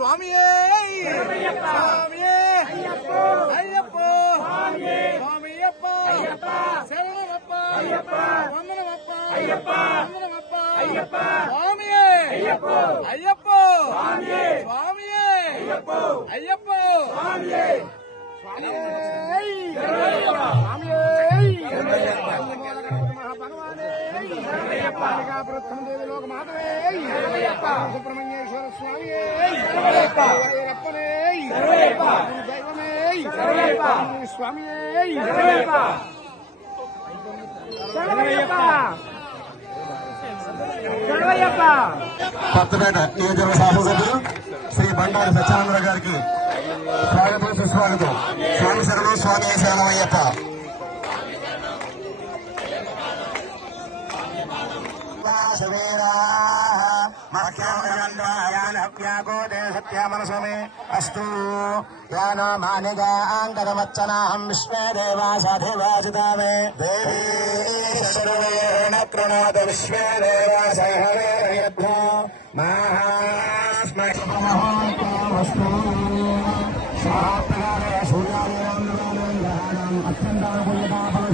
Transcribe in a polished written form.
స్వామియే స్వామియే అయ్యప్ప స్వామియప్ప శరణమప్ప వందనమప్ప వందనమప్ప స్వామియే అయ్యప్ప స్వామియే అయ్యప్ప దేవి లోక మాతవే సుబ్రహ్మణ్యేశ్వర స్వామి దైవమే స్వామి కొత్తపేట నియోజకవర్గ శాసనసభ్యులు శ్రీ బండారి సత్యానందరావు గారికి స్వాగతం సుస్వాగతం. స్వామి శరణం స్వామి శరణమయ్యప్ప. సత్యామనసమే అస్తు యాన మానిగాంగమచ్చనాహం విశ్వే దేవాసాధివాసితామే దేవీణ ప్రణాద విశ్వే దేవాసహరేభ్యో మహాస్మస్తు